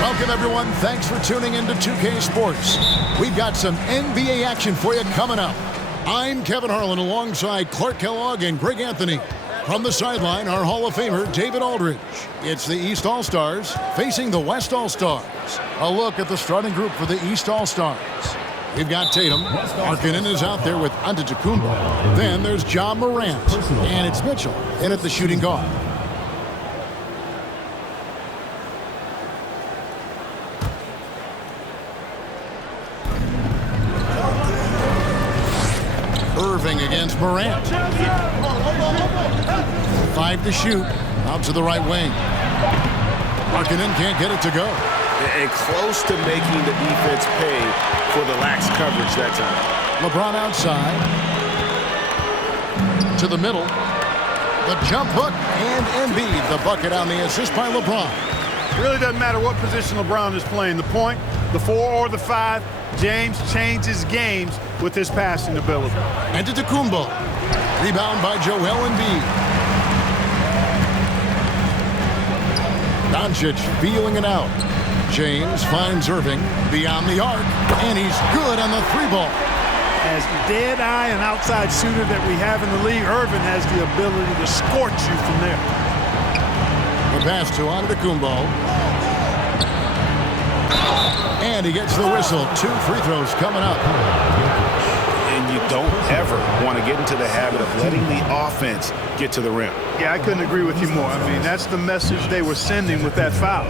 Welcome, everyone. Thanks for tuning into 2K Sports. We've got some NBA action for you coming up. I'm Kevin Harlan alongside Clark Kellogg and Greg Anthony. From the sideline, our Hall of Famer, David Aldridge. It's the East All-Stars facing the West All-Stars. A look at the starting group for the East All-Stars. We've got Tatum. Markkanen is out there with Antetokounmpo. Then there's John Morant. And it's Mitchell in at the shooting guard. Irving against Morant. 5 to shoot. Out to the right wing. Markkanen can't get it to go. And close to making the defense pay for the lax coverage that time. LeBron outside. To the middle. The jump hook and Embiid. The bucket on the assist by LeBron. It really doesn't matter what position LeBron is playing. The point, the 4 or the 5. James changes games with his passing ability. Antetokounmpo. Rebound by Joel Embiid. Doncic feeling it out. James finds Irving beyond the arc, and he's good on the 3-ball. As dead-eye and outside shooter that we have in the league, Irving has the ability to scorch you from there. The pass to Antetokounmpo. And he gets the whistle. 2 free throws coming up. And you don't ever want to get into the habit of letting the offense get to the rim. Yeah, I couldn't agree with you more. I mean, that's the message they were sending with that foul.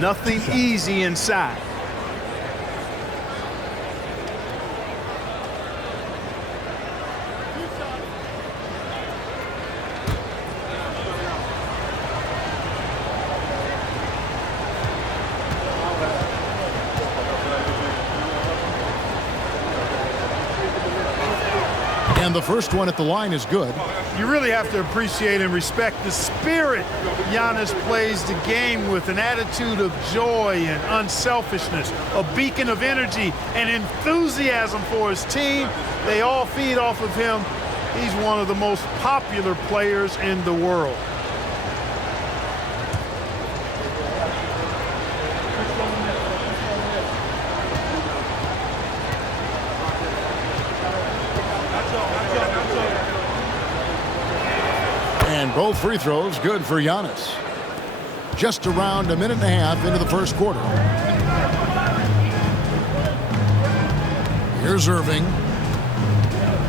Nothing easy inside. And the first one at the line is good. You really have to appreciate and respect the spirit Giannis plays the game with, an attitude of joy and unselfishness, a beacon of energy and enthusiasm for his team. They all feed off of him. He's one of the most popular players in the world. And both free throws good for Giannis. Just around a minute and a half into the first quarter. Here's Irving.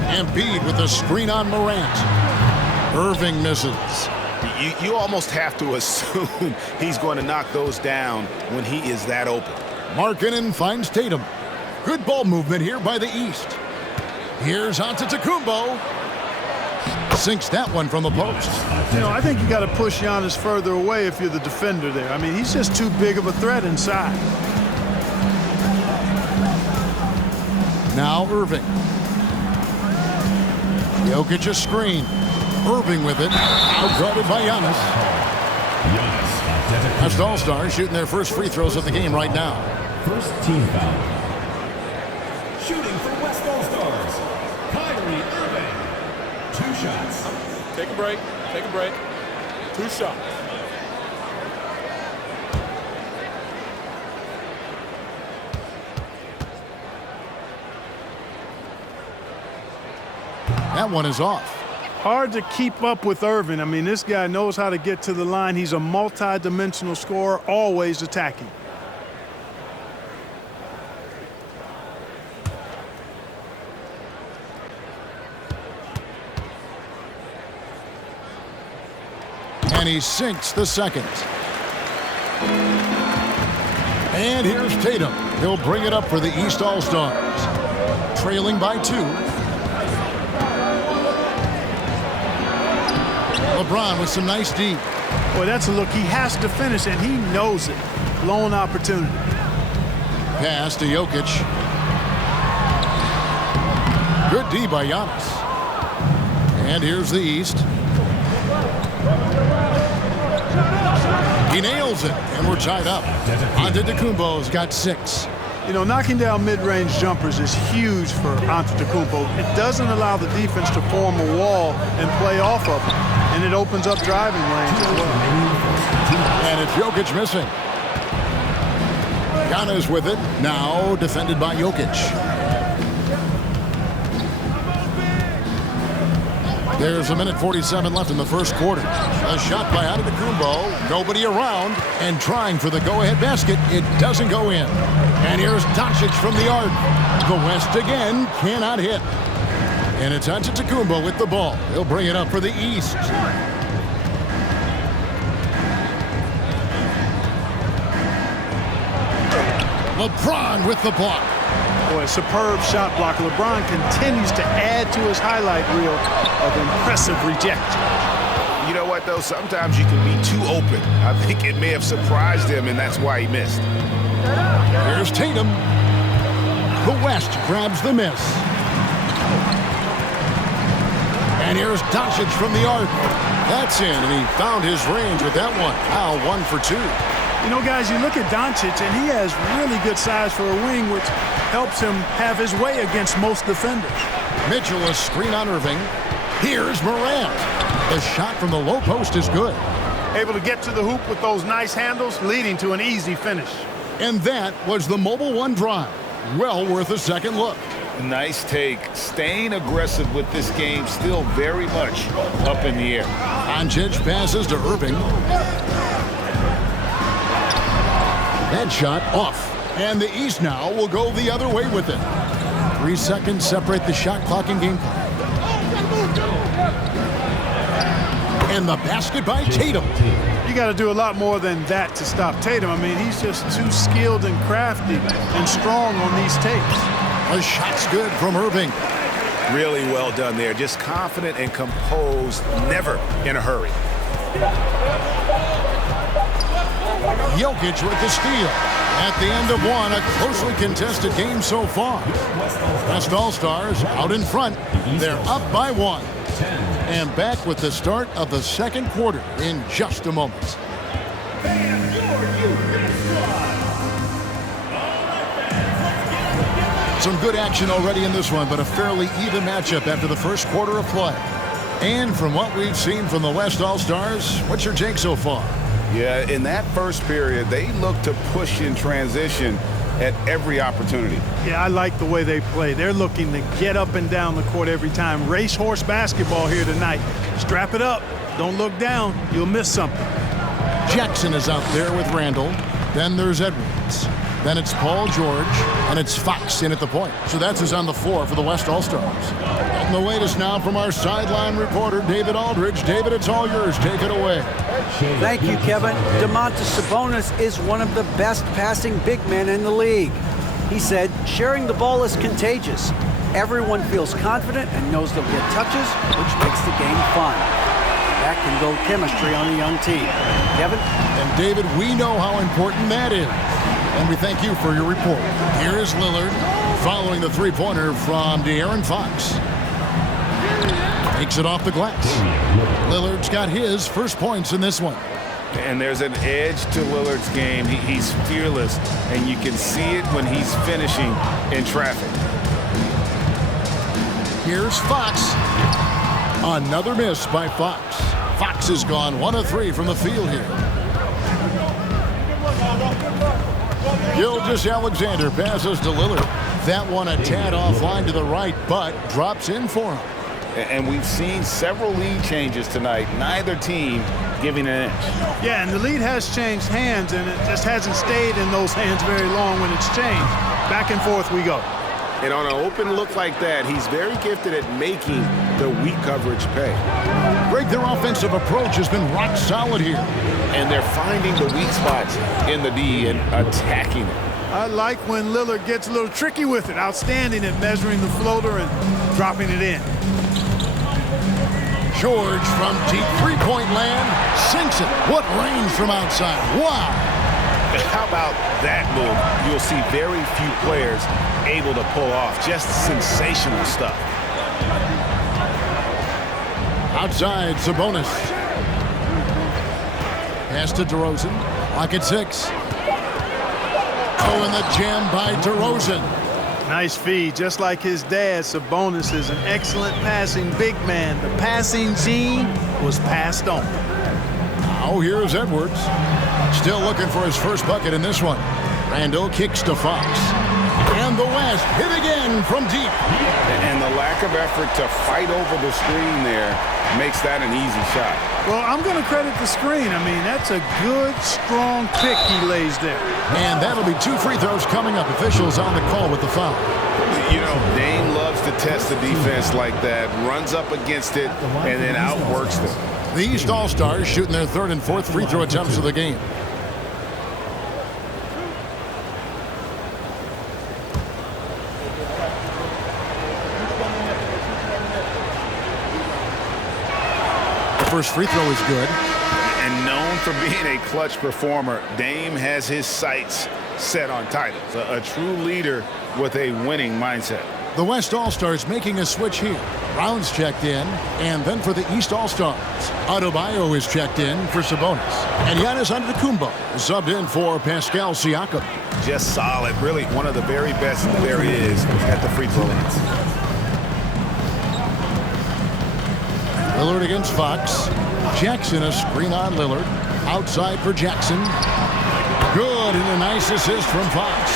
Embiid with a screen on Morant. Irving misses. You almost have to assume he's going to knock those down when he is that open. Markkanen finds Tatum. Good ball movement here by the East. Here's Antetokounmpo. Sinks that one from the post. You know, I think you got to push Giannis further away if you're the defender there. I mean, he's just too big of a threat inside. Now Irving. Jokic a screen. Irving with it. Outguarded by Giannis. That's the All-Stars shooting their first free throws of the game right now. First team foul. Shooting for West All-Stars. Irving. 2 shots. Take a break. Take a break. 2 shots. That one is off. Hard to keep up with Irving. I mean, this guy knows how to get to the line. He's a multi-dimensional scorer, always attacking. And he sinks the second. And here's Tatum. He'll bring it up for the East All-Stars. Trailing by 2. LeBron with some nice D. Boy, that's a look. He has to finish, and he knows it. Lone opportunity. Pass to Jokic. Good D by Giannis. And here's the East. He nails it, and we're tied up. Antetokounmpo's got 6. You know, knocking down mid-range jumpers is huge for Antetokounmpo. It doesn't allow the defense to form a wall and play off of it, and it opens up driving lanes as well. And it's Jokic missing. Giannis with it. Now defended by Jokic. There's a minute 47 left in the first quarter. A shot by Antetokounmpo. Nobody around. And trying for the go-ahead basket. It doesn't go in. And here's Doncic from the arc. The West again cannot hit. And it's Antetokounmpo with the ball. He'll bring it up for the East. LeBron with the block. Boy, superb shot block. LeBron continues to add to his highlight reel of impressive rejection. You know what, though? Sometimes you can be too open. I think it may have surprised him, and that's why he missed. Here's Tatum. The West grabs the miss. And here's Doncic from the arc. That's in, and he found his range with that one. Now 1 for 2. You know, guys, you look at Doncic, and he has really good size for a wing, which helps him have his way against most defenders. Mitchell, a screen on Irving. Here's Morant. The shot from the low post is good. Able to get to the hoop with those nice handles, leading to an easy finish. And that was the Mobile One drive. Well worth a second look. Nice take. Staying aggressive with this game, still very much up in the air. Doncic passes to Irving. That shot off. And the East now will go the other way with it. 3 seconds separate the shot clock and game clock. And the basket by Tatum. You got to do a lot more than that to stop Tatum. I mean, he's just too skilled and crafty and strong on these tapes. The shot's good from Irving. Really well done there. Just confident and composed, never in a hurry. Jokic with the steal. At the end of one, a closely contested game so far. West All-Stars out in front. They're up by 1. And back with the start of the second quarter in just a moment. Some good action already in this one, but a fairly even matchup after the first quarter of play. And from what we've seen from the West All-Stars, what's your take so far? Yeah, in that first period, they looked to push in transition at every opportunity. Yeah, I like the way they play. They're looking to get up and down the court every time. Racehorse basketball here tonight. Strap it up. Don't look down. You'll miss something. Jackson is out there with Randall. Then there's Edwards. Then it's Paul George. And it's Fox in at the point. So that's who's on the floor for the West All-Stars. And the latest now from our sideline reporter, David Aldridge. David, it's all yours. Take it away. Thank you, Kevin. Domantas Sabonis is one of the best passing big men in the league. He said, sharing the ball is contagious. Everyone feels confident and knows they'll get touches, which makes the game fun. That can build chemistry on a young team. Kevin? And David, we know how important that is. And we thank you for your report. Here is Lillard following the three-pointer from De'Aaron Fox. Takes it off the glass. Lillard's got his first points in this one. And there's an edge to Lillard's game. He's fearless, and you can see it when he's finishing in traffic. Here's Fox. Another miss by Fox. Fox has gone 1 of 3 from the field here. Gilgeous-Alexander passes to Lillard. That one a tad offline to the right, but drops in for him. And we've seen several lead changes tonight. Neither team giving an inch. Yeah, and the lead has changed hands, and it just hasn't stayed in those hands very long when it's changed. Back and forth we go. And on an open look like that, he's very gifted at making the weak coverage pay. Greg, their offensive approach has been rock solid here. And they're finding the weak spots in the D and attacking it. I like when Lillard gets a little tricky with it. Outstanding at measuring the floater and dropping it in. George from deep three-point land sinks it. What range from outside. Wow. How about that move? You'll see very few players able to pull off. Just sensational stuff. Outside, Sabonis. Pass to DeRozan. Lock at 6. Oh, and the jam by DeRozan. Nice feed. Just like his dad, Sabonis is an excellent passing big man. The passing gene was passed on. Now here's Edwards. Still looking for his first bucket in this one. Randall kicks to Fox. And the West hit again from deep. And the lack of effort to fight over the screen there makes that an easy shot. Well, I'm going to credit the screen. I mean, that's a good, strong pick he lays there. And that'll be 2 free throws coming up. Officials on the call with the foul. You know, Dame loves to test the defense like that, runs up against it, and then outworks them. The East All-Stars shooting their 3rd and 4th free throw attempts of the game. The first free throw is good. And known for being a clutch performer, Dame has his sights set on titles. A true leader with a winning mindset. The West All-Stars making a switch here. Brown's checked in, and then for the East All-Stars, Adebayo is checked in for Sabonis. And Giannis Antetokounmpo is subbed in for Pascal Siakam. Just solid, really one of the very best there is at the free throw line. Lillard against Fox. Jackson a screen on Lillard. Outside for Jackson. Good, and a nice assist from Fox.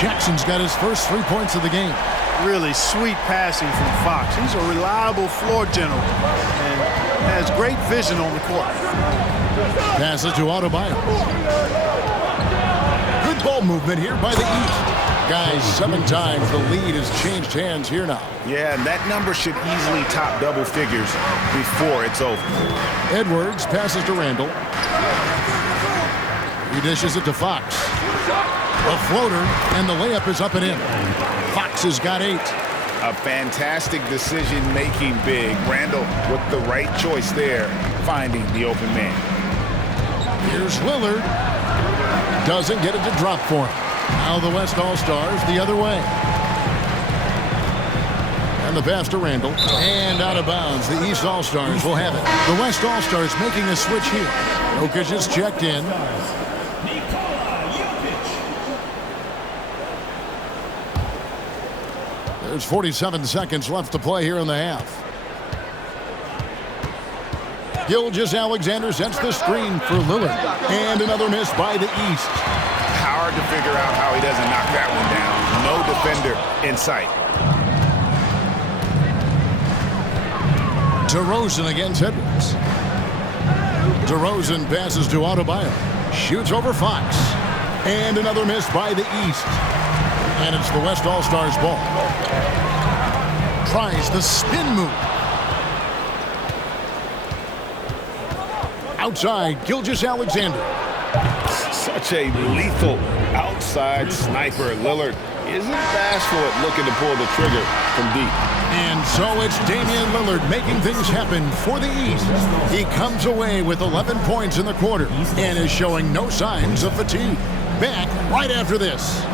Jackson's got his first 3 points of the game. Really sweet passing from Fox. He's a reliable floor general and has great vision on the court. Passes to Adebayo. Good ball movement here by the East. Guys, 7 times the lead has changed hands here now. Yeah, and that number should easily top double figures before it's over. Edwards passes to Randall. He dishes it to Fox. A floater, and the layup is up and in. Fox has got 8. A fantastic decision-making big. Randall with the right choice there, finding the open man. Here's Lillard. Doesn't get it to drop for him. Now the West All-Stars the other way. And the pass to Randall. And out of bounds. The East All-Stars will have it. The West All-Stars making a switch here. Jokic is checked in. There's 47 seconds left to play here in the half. Gilgeous-Alexander sets the screen for Lillard. And another miss by the East. Hard to figure out how he doesn't knock that one down. No defender in sight. DeRozan against Edwards. DeRozan passes to Adebayo. Shoots over Fox. And another miss by the East. And it's the West All-Stars ball. Tries the spin move. Outside, Gilgeous-Alexander. Such a lethal outside sniper. Lillard isn't bashful at looking to pull the trigger from deep. And so it's Damian Lillard making things happen for the East. He comes away with 11 points in the quarter and is showing no signs of fatigue. Back right after this.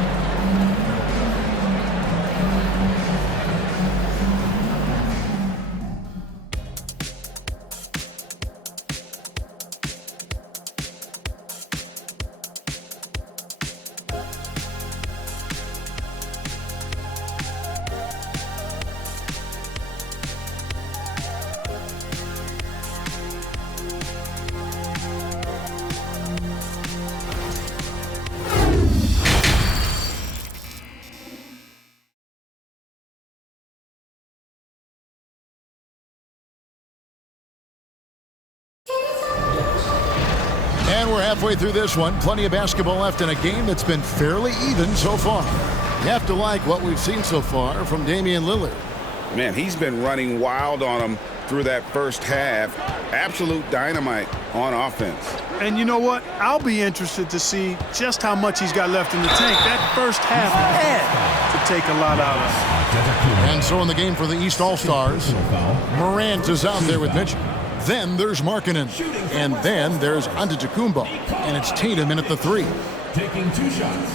And we're halfway through this one. Plenty of basketball left in a game that's been fairly even so far. You have to like what we've seen so far from Damian Lillard. Man, he's been running wild on him through that first half. Absolute dynamite on offense. And you know what? I'll be interested to see just how much he's got left in the tank. That first half had to take a lot out of him. And so in the game for the East All-Stars, Morant is out there with Mitchell. Then there's Markkanen. And then there's Antetokounmpo. And it's Tatum in at the 3. Taking 2 shots.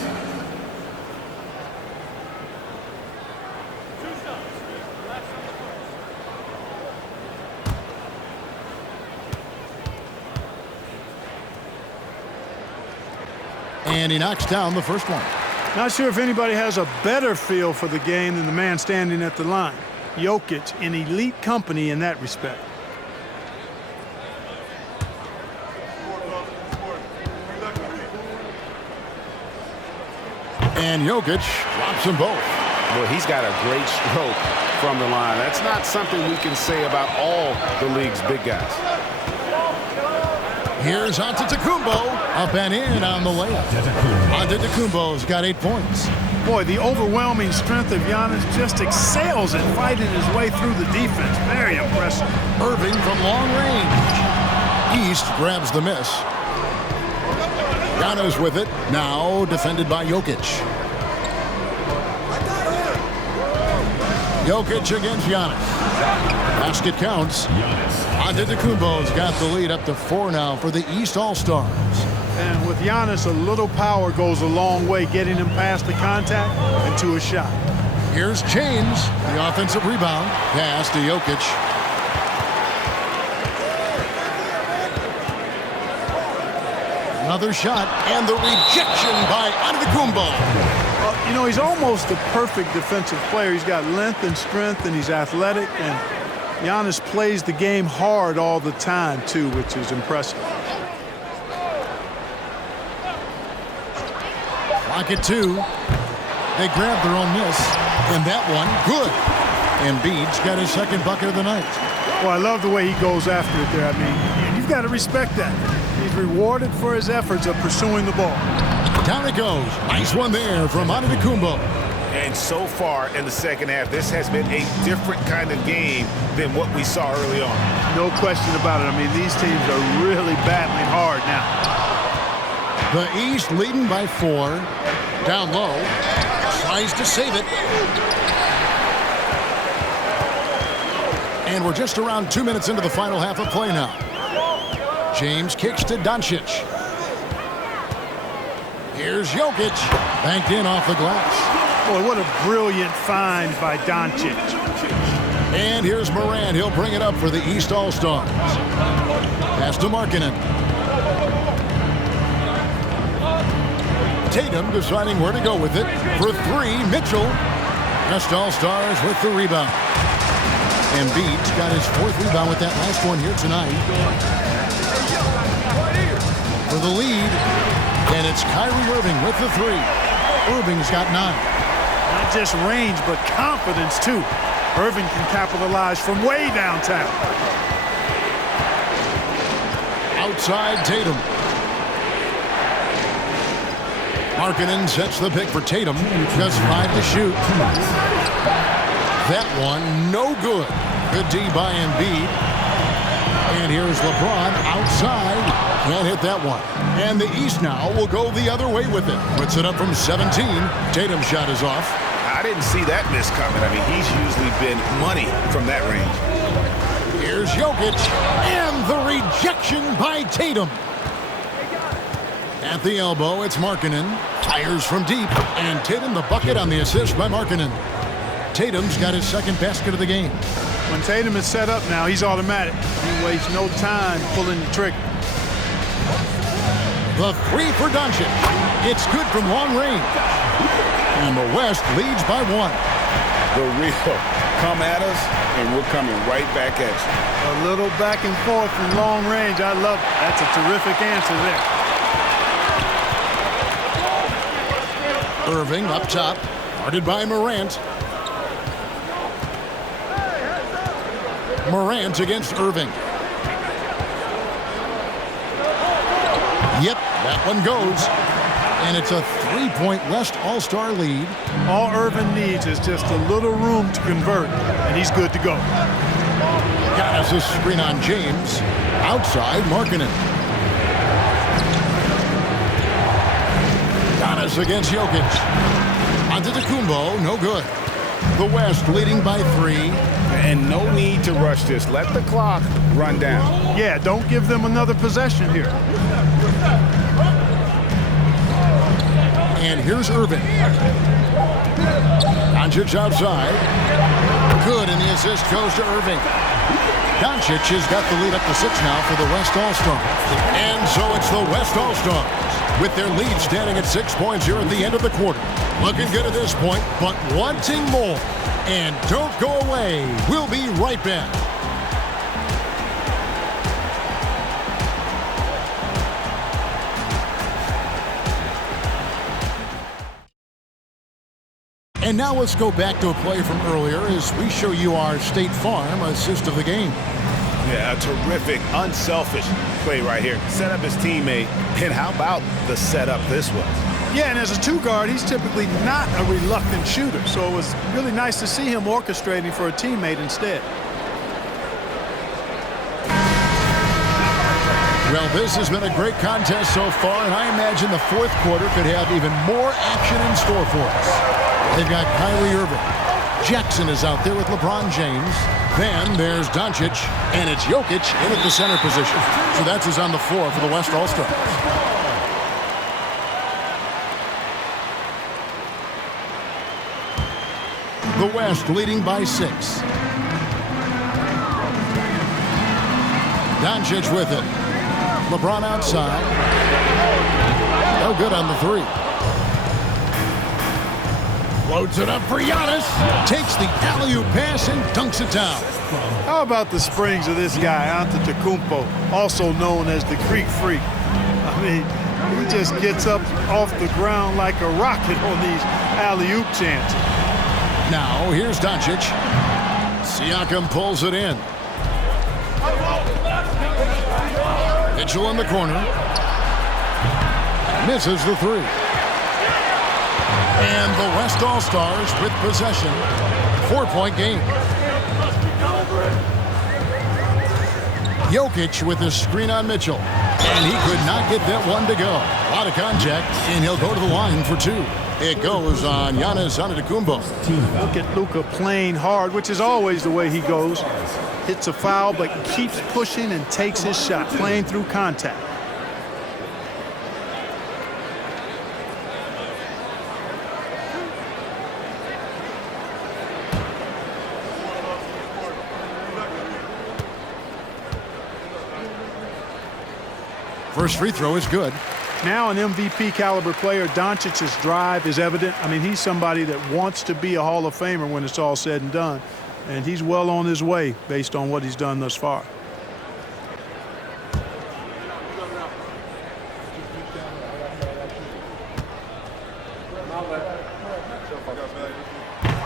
And he knocks down the first one. Not sure if anybody has a better feel for the game than the man standing at the line. Jokic in elite company in that respect. And Jokic drops them both. Well, he's got a great stroke from the line. That's not something we can say about all the league's big guys. Here's Antetokounmpo, up and in on the layup. Antetokounmpo's got 8 points. Boy, the overwhelming strength of Giannis just excels at fighting his way through the defense. Very impressive. Irving from long range. East grabs the miss. Giannis with it, now defended by Jokic. Jokic against Giannis. Basket counts. Antetokounmpo's got the lead up to 4 now for the East All-Stars. And with Giannis, a little power goes a long way, getting him past the contact and to a shot. Here's James, the offensive rebound. Pass to Jokic. Another shot, and the rejection by Antetokounmpo. You know, he's almost the perfect defensive player. He's got length and strength, and he's athletic. And Giannis plays the game hard all the time, too, which is impressive. Clock at 2. They grab their own miss, and that one, good. Embiid's got his second bucket of the night. Well, I love the way he goes after it there. I mean, you've got to respect that. He's rewarded for his efforts of pursuing the ball. Down it goes. Nice one there from Antetokounmpo. And so far in the second half, this has been a different kind of game than what we saw early on. No question about it. I mean, these teams are really battling hard now. The East leading by 4. Down low. Tries to save it. And we're just around 2 minutes into the final half of play now. James kicks to Doncic. Here's Jokic. Banked in off the glass. Boy, what a brilliant find by Doncic. And here's Morant. He'll bring it up for the East All-Stars. Pass to Markkanen. Tatum deciding where to go with it. For 3, Mitchell. West All-Stars with the rebound. Embiid's got his 4th rebound with that last one here tonight. For the lead. And it's Kyrie Irving with the 3. Irving's got 9. Not just range, but confidence, too. Irving can capitalize from way downtown. Outside Tatum. Markkanen sets the pick for Tatum. Just 5 to shoot. That one, no good. Good D by Embiid. And here's LeBron outside. Can't hit that one. And the East now will go the other way with it. Puts it up from 17. Tatum's shot is off. I didn't see that miss coming. I mean, he's usually been money from that range. Here's Jokic. And the rejection by Tatum. At the elbow, it's Markkanen. Fires from deep. And Tatum the bucket on the assist by Markkanen. Tatum's got his second basket of the game. When Tatum is set up now, he's automatic. He wastes no time pulling the trigger. The 3 for Doncic. It's good from long range. And the West leads by 1. The real come at us, and we're coming right back at you. A little back and forth from long range. I love it. That's a terrific answer there. Irving up top. Guarded by Morant. Morant against Irving. Yep, that one goes. And it's a 3-point West All-Star lead. All Irving needs is just a little room to convert, and he's good to go. Giannis a screen on James. Outside, Markkanen. Giannis against Jokic. Antetokounmpo, no good. The West leading by 3. And no need to rush this. Let the clock run down. Yeah, don't give them another possession here. And here's Irving. Doncic outside. Good, and the assist goes to Irving. Doncic has got the lead up to 6 now for the West All-Stars. And so it's the West All-Stars with their lead standing at 6 points here at the end of the quarter. Looking good at this point, but wanting more. And don't go away. We'll be right back. And now let's go back to a play from earlier as we show you our State Farm assist of the game. Yeah, a terrific, unselfish play right here. Set up his teammate, and how about the setup this was? Yeah, and as a two-guard, he's typically not a reluctant shooter, so it was really nice to see him orchestrating for a teammate instead. Well, this has been a great contest so far, and I imagine the fourth quarter could have even more action in store for us. They've got Kyrie Irving. Jackson is out there with LeBron James. Then there's Doncic, and it's Jokic in at the center position. So that's who's on the floor for the West All-Stars. The West leading by 6. Doncic with it. LeBron outside. No good on the 3. Loads it up for Giannis. Takes the alley-oop pass and dunks it down. How about the springs of this guy, Antetokounmpo, also known as the Greek Freak? I mean, he just gets up off the ground like a rocket on these alley-oop chances. Now, here's Doncic. Siakam pulls it in. Mitchell in the corner. Misses the 3. And the West All-Stars with possession. 4-point game. Jokic with a screen on Mitchell. And he could not get that one to go. A lot of contact, and he'll go to the line for 2. It goes on Giannis Antetokounmpo. Look at Luka playing hard, which is always the way he goes. Hits a foul, but keeps pushing and takes his shot, playing through contact. First free throw is good. Now an MVP caliber player, Doncic's drive is evident. I mean, he's somebody that wants to be a Hall of Famer when it's all said and done. And he's well on his way based on what he's done thus far.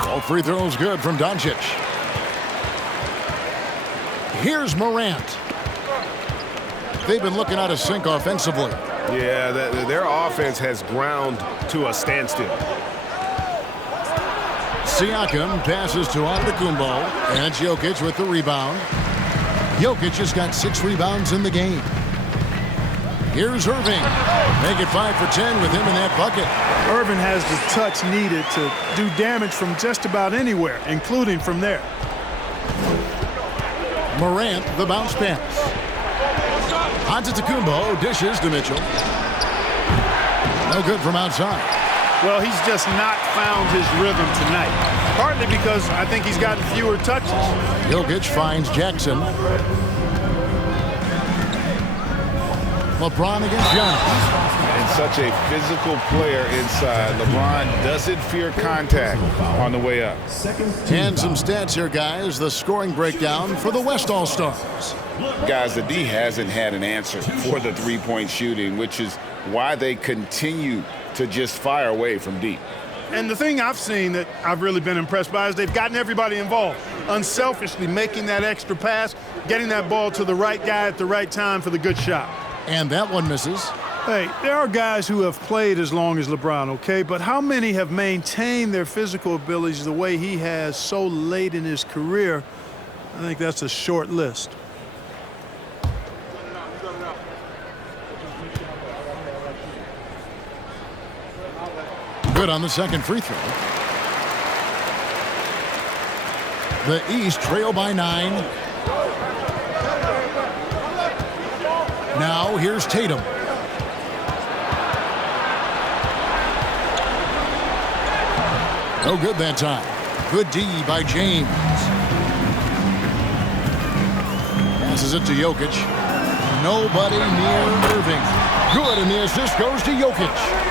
All free throws good from Doncic. Here's Morant. They've been looking out of sync offensively. Yeah, their offense has ground to a standstill. Siakam passes to Antetokounmpo, and it's Jokic with the rebound. Jokic has got 6 rebounds in the game. Here's Irving. Make it 5 for 10 with him in that bucket. Irving has the touch needed to do damage from just about anywhere, including from there. Morant, the bounce pass. Antetokounmpo dishes to Mitchell. No good from outside. Well, he's just not found his rhythm tonight. Partly because I think he's gotten fewer touches. Jokic finds Jackson. LeBron against Giannis. And such a physical player inside. LeBron doesn't fear contact on the way up. And some stats here, guys. The scoring breakdown for the West All-Stars. Guys, the D hasn't had an answer for the three-point shooting, which is why they continue to just fire away from deep. And the thing I've seen that I've really been impressed by is they've gotten everybody involved, unselfishly making that extra pass, getting that ball to the right guy at the right time for the good shot. And that one misses. Hey, there are guys who have played as long as LeBron, okay? But how many have maintained their physical abilities the way he has so late in his career? I think that's a short list. Good on the second free throw. The East trail by 9. Now here's Tatum. No good that time. Good D by James. Passes it to Jokic. Nobody near Irving. Good, and the assist goes to Jokic.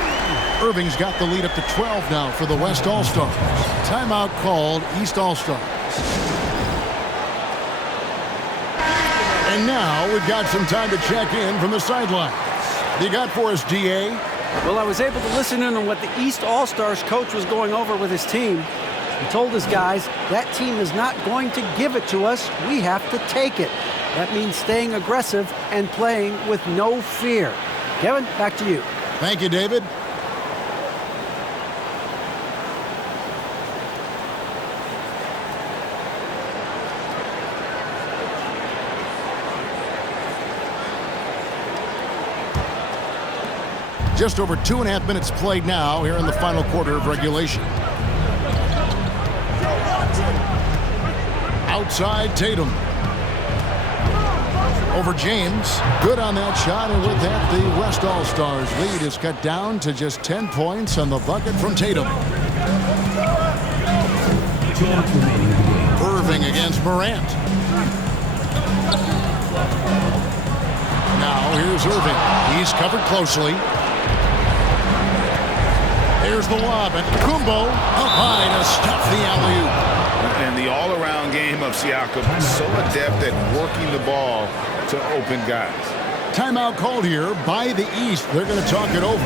Irving's got the lead up to 12 now for the West All-Stars. Timeout called, East All-Stars. And now we've got some time to check in from the sidelines. You got for us, DA? Well, I was able to listen in on what the East All-Stars coach was going over with his team. He told his guys, that team is not going to give it to us. We have to take it. That means staying aggressive and playing with no fear. Kevin, back to you. Thank you, David. Just over 2.5 minutes played now here in the final quarter of regulation. Outside Tatum. Over James. Good on that shot, and with that, the West All-Stars lead is cut down to just 10 points on the bucket from Tatum. 2 minutes remaining in the game. Irving against Morant. Now here's Irving. He's covered closely. There's the lob, and Kumbo up high to stop the alley-oop. And the all-around game of Siakam, so adept at working the ball to open guys. Timeout called here by the East. They're going to talk it over.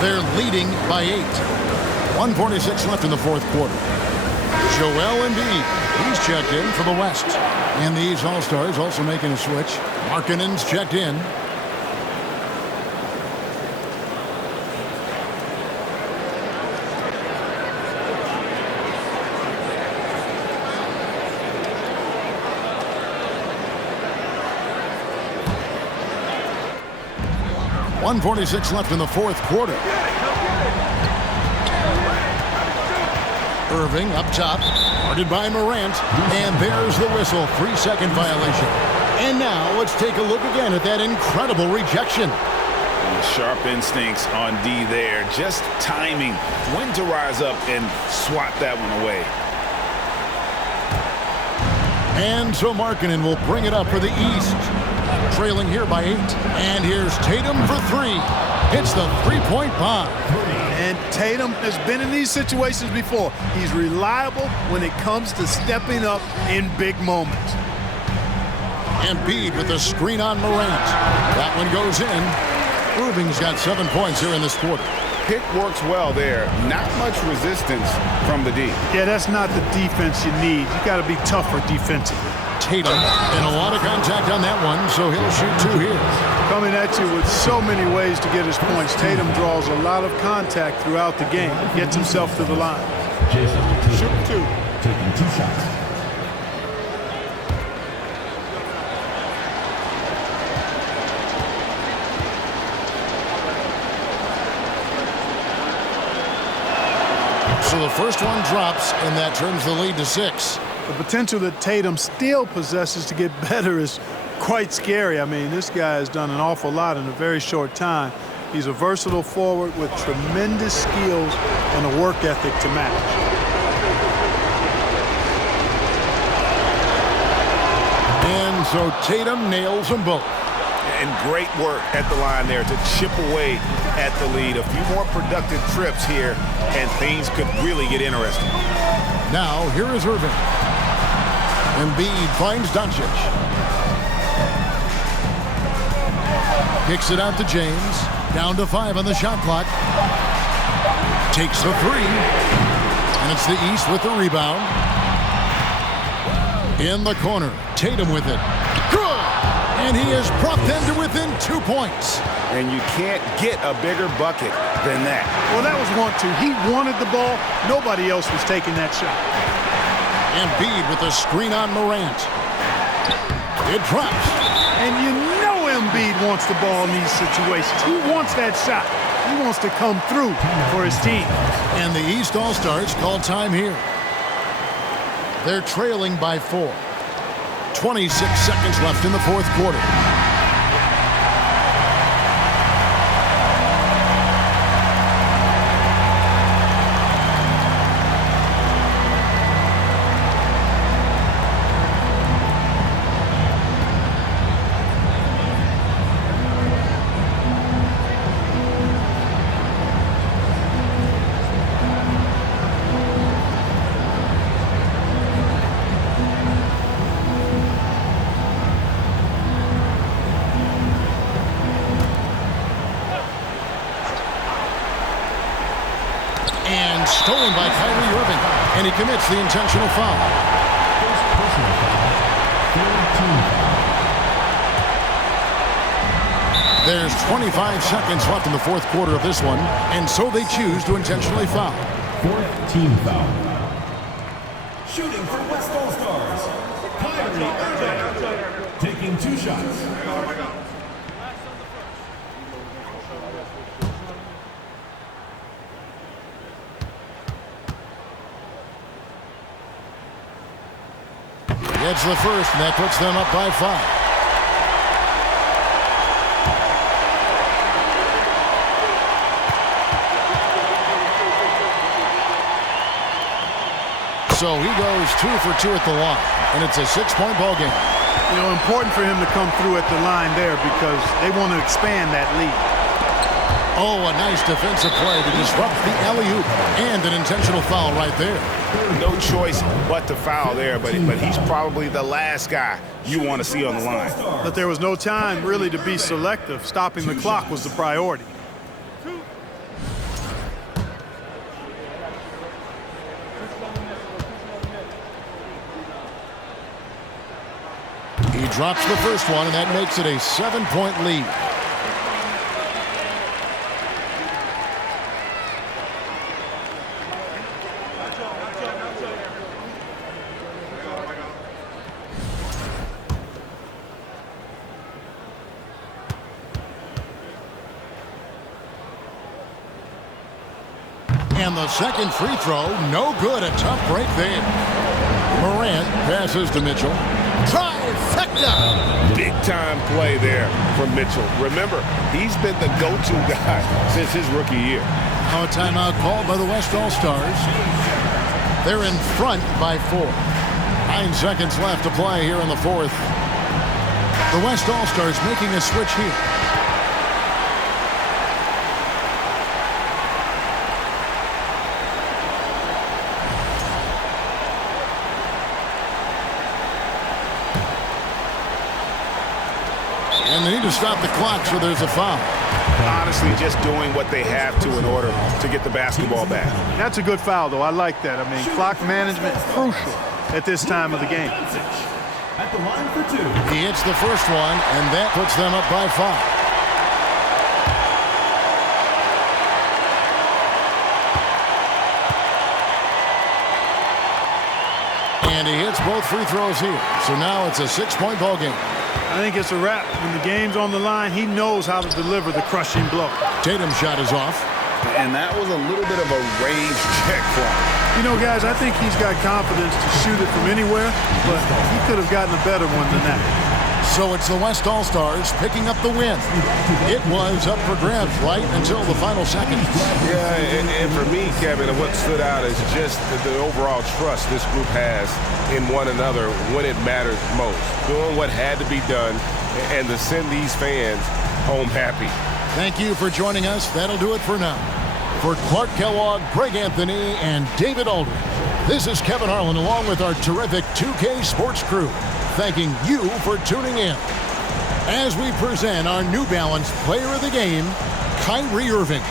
They're leading by 8. 1:46 left in the fourth quarter. Joel Embiid, he's checked in for the West. And these All-Stars also making a switch. Markkanen's checked in. .146 left in the fourth quarter. Irving up top, guarded by Morant, and there's the whistle. 3-second violation. And now let's take a look again at that incredible rejection. Sharp instincts on D there. Just timing when to rise up and swat that one away. And so Markkanen will bring it up for the East. Trailing here by 8. And here's Tatum for 3. Hits the three-point bomb. And Tatum has been in these situations before. He's reliable when it comes to stepping up in big moments. Embiid with the screen on Morant. That one goes in. Irving's got 7 points here in this quarter. Pick works well there. Not much resistance from the D. Yeah, that's not the defense you need. You got to be tougher defensively. Tatum, and a lot of contact on that one, so he'll shoot 2 here. Coming at you with so many ways to get his points, Tatum draws a lot of contact throughout the game. Gets himself to the line. Shoot 2. Taking 2 shots. So the first one drops, and that turns the lead to 6. The potential that Tatum still possesses to get better is quite scary. I mean, this guy has done an awful lot in a very short time. He's a versatile forward with tremendous skills and a work ethic to match. And so Tatum nails them both. And great work at the line there to chip away at the lead. A few more productive trips here, and things could really get interesting. Now, here is Irving. Embiid finds Doncic. Kicks it out to James. Down to 5 on the shot clock. Takes the 3. And it's the East with the rebound. In the corner. Tatum with it. Good! And he has brought them to within 2 points. And you can't get a bigger bucket than that. Well, that was 1-2. He wanted the ball. Nobody else was taking that shot. Embiid with the screen on Morant. It drops. And you know Embiid wants the ball in these situations. He wants that shot. He wants to come through for his team. And the East All-Stars call time here. They're trailing by 4. 26 seconds left in the fourth quarter. And stolen by Kyrie Irving. And he commits the intentional foul. First personal foul. Third team foul. There's 25 seconds left in the fourth quarter of this one, and so they choose to intentionally foul. Fourth team foul. Shooting for West All-Stars, Kyrie Irving. Taking 2 shots. Gets the first, and that puts them up by 5. So he goes 2 for 2 at the line, and it's a 6-point ball game. You know, important for him to come through at the line there because they want to expand that lead. Oh, a nice defensive play to disrupt the alley-oop, and an intentional foul right there. No choice but to foul there, but he's probably the last guy you want to see on the line. But there was no time really to be selective. Stopping the clock was the priority. He drops the first one, and that makes it a 7-point lead. And the second free throw, no good. A tough break there. Morant passes to Mitchell. Trifecta! Big-time play there from Mitchell. Remember, he's been the go-to guy since his rookie year. Now a timeout called by the West All-Stars. They're in front by 4. 9 seconds left to play here in the fourth. The West All-Stars making a switch here. And they need to stop the clock, so there's a foul. Honestly, just doing what they have to in order to get the basketball back. That's a good foul, though. I like that. I mean, clock management crucial at this time of the game. At the line for 2. He hits the first one, and that puts them up by 5. And he hits both free throws here. So now it's a 6-point ball game. I think it's a wrap. When the game's on the line, he knows how to deliver the crushing blow. Tatum's shot is off. And that was a little bit of a range check for him. You know, guys, I think he's got confidence to shoot it from anywhere, but he could have gotten a better one than that. So it's the West All-Stars picking up the win. It was up for grabs right until the final seconds. Yeah, and for me, Kevin, what stood out is just the overall trust this group has in one another when it matters most. Doing what had to be done and to send these fans home happy. Thank you for joining us. That'll do it for now. For Clark Kellogg, Greg Anthony, and David Aldridge, this is Kevin Harlan along with our terrific 2K Sports crew, thanking you for tuning in. As we present our New Balance Player of the Game, Kyrie Irving.